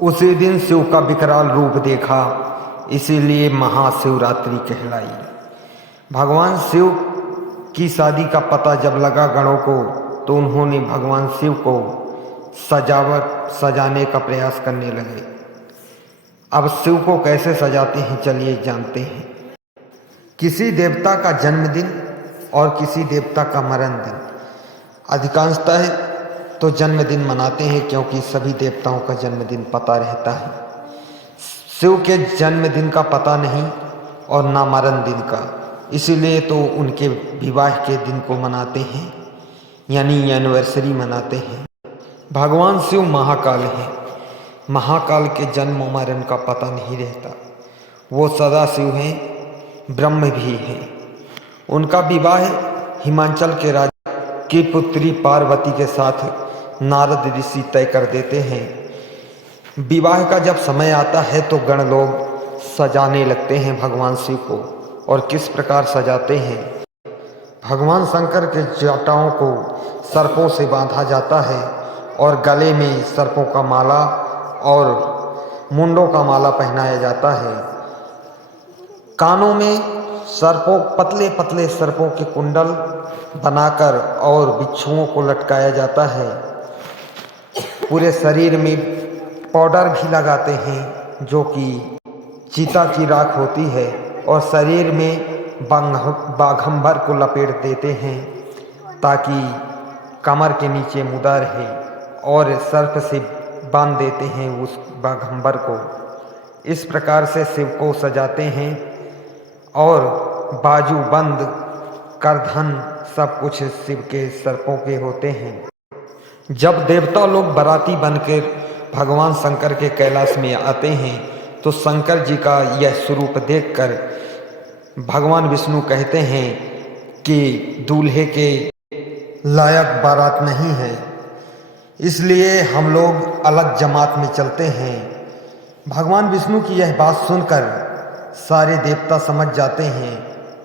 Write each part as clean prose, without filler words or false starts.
उसी दिन शिव का विकराल रूप देखा, इसीलिए महाशिवरात्रि कहलाई। भगवान शिव की शादी का पता जब लगा गणों को, तो उन्होंने भगवान शिव को सजाने का प्रयास करने लगे। अब शिव को कैसे सजाते हैं, चलिए जानते हैं। किसी देवता का जन्मदिन और किसी देवता का मरण दिन, अधिकांशतः तो जन्मदिन मनाते हैं, क्योंकि सभी देवताओं का जन्मदिन पता रहता है। शिव के जन्मदिन का पता नहीं और ना मरण दिन का, इसीलिए तो उनके विवाह के दिन को मनाते हैं, यानी एनिवर्सरी मनाते हैं। भगवान शिव महाकाल हैं। महाकाल के जन्म मरण का पता नहीं रहता। वो सदा शिव हैं, ब्रह्म भी हैं। उनका विवाह हिमाचल के राजा की पुत्री पार्वती के साथ नारद ऋषि तय कर देते हैं। विवाह का जब समय आता है तो गण लोग सजाने लगते हैं भगवान शिव को। और किस प्रकार सजाते हैं? भगवान शंकर के जटाओं को सर्पों से बांधा जाता है और गले में सर्पों का माला और मुंडों का माला पहनाया जाता है। कानों में पतले पतले सर्पों के कुंडल बनाकर और बिच्छुओं को लटकाया जाता है। पूरे शरीर में पाउडर भी लगाते हैं जो कि चीता की राख होती है, और शरीर में बाघंबर को लपेट देते हैं ताकि कमर के नीचे मुदा रहे, और सर्प से बांध देते हैं उस बाघंबर को। इस प्रकार से शिव को सजाते हैं और बाजू बंद करधन सब कुछ शिव के सर्पों के होते हैं। जब देवता लोग बाराती बनकर भगवान शंकर के कैलाश में आते हैं तो शंकर जी का यह स्वरूप देखकर भगवान विष्णु कहते हैं कि दूल्हे के लायक बारात नहीं है, इसलिए हम लोग अलग जमात में चलते हैं। भगवान विष्णु की यह बात सुनकर सारे देवता समझ जाते हैं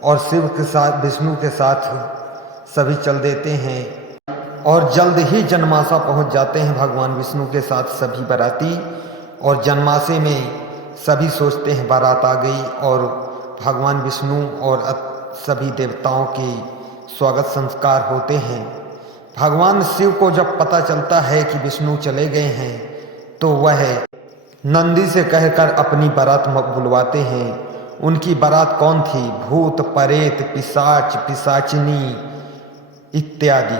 और शिव के साथ विष्णु के साथ सभी चल देते हैं, और जल्द ही जन्माशा पहुंच जाते हैं भगवान विष्णु के साथ सभी बाराती। और जन्माशे में सभी सोचते हैं बारात आ गई, और भगवान विष्णु और सभी देवताओं के स्वागत संस्कार होते हैं। भगवान शिव को जब पता चलता है कि विष्णु चले गए हैं तो वह नंदी से कहकर अपनी बारात बुलवाते हैं। उनकी बारात कौन थी? भूत, प्रेत, पिशाच, पिशाचिनी इत्यादि।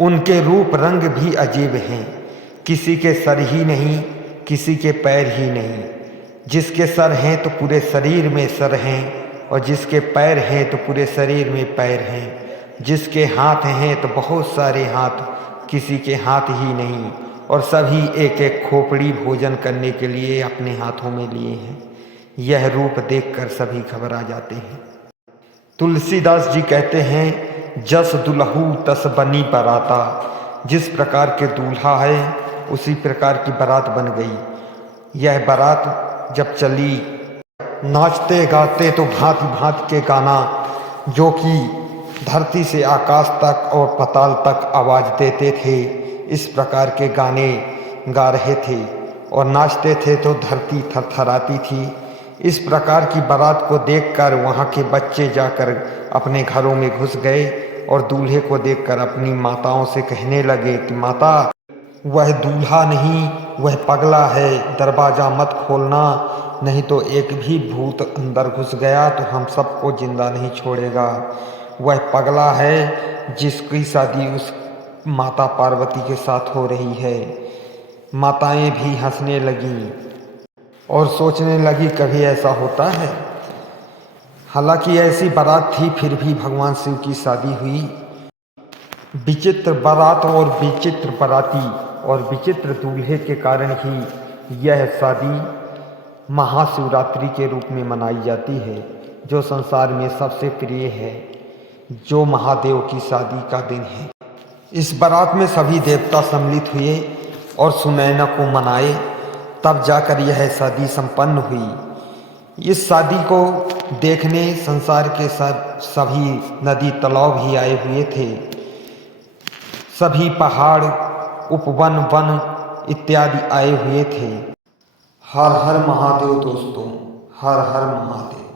उनके रूप रंग भी अजीब हैं। किसी के सर ही नहीं, किसी के पैर ही नहीं। जिसके सर हैं तो पूरे शरीर में सर हैं, और जिसके पैर हैं तो पूरे शरीर में पैर हैं। जिसके हाथ हैं तो बहुत सारे हाथ, किसी के हाथ ही नहीं, और सभी एक एक खोपड़ी भोजन करने के लिए अपने हाथों में लिए हैं। यह रूप देखकर सभी घबरा जाते हैं। तुलसीदास जी कहते हैं, जस दुल्हू तस बनी बराता। जिस प्रकार के दूल्हा है उसी प्रकार की बारात बन गई। यह बारात जब चली, नाचते गाते तो भांति भांति के गाना, जो कि धरती से आकाश तक और पाताल तक आवाज देते थे, इस प्रकार के गाने गा रहे थे। और नाचते थे तो धरती थरथराती थी। इस प्रकार की बारात को देखकर वहाँ के बच्चे जाकर अपने घरों में घुस गए और दूल्हे को देखकर अपनी माताओं से कहने लगे कि माता, वह दूल्हा नहीं, वह पगला है, दरवाज़ा मत खोलना, नहीं तो एक भी भूत अंदर घुस गया तो हम सबको जिंदा नहीं छोड़ेगा। वह पगला है जिसकी शादी उस माता पार्वती के साथ हो रही है। माताएं भी हंसने लगीं और सोचने लगी कभी ऐसा होता है। हालांकि ऐसी बारात थी, फिर भी भगवान शिव की शादी हुई। विचित्र बारात और विचित्र बाराती और विचित्र दूल्हे के कारण ही यह शादी महाशिवरात्रि के रूप में मनाई जाती है, जो संसार में सबसे प्रिय है, जो महादेव की शादी का दिन है। इस बारात में सभी देवता सम्मिलित हुए और सुनैना को मनाए, तब जाकर यह शादी संपन्न हुई। इस शादी को देखने संसार के सभी नदी तालाब भी आए हुए थे। सभी पहाड़, उपवन, वन इत्यादि आए हुए थे। हर हर महादेव दोस्तों, हर हर महादेव।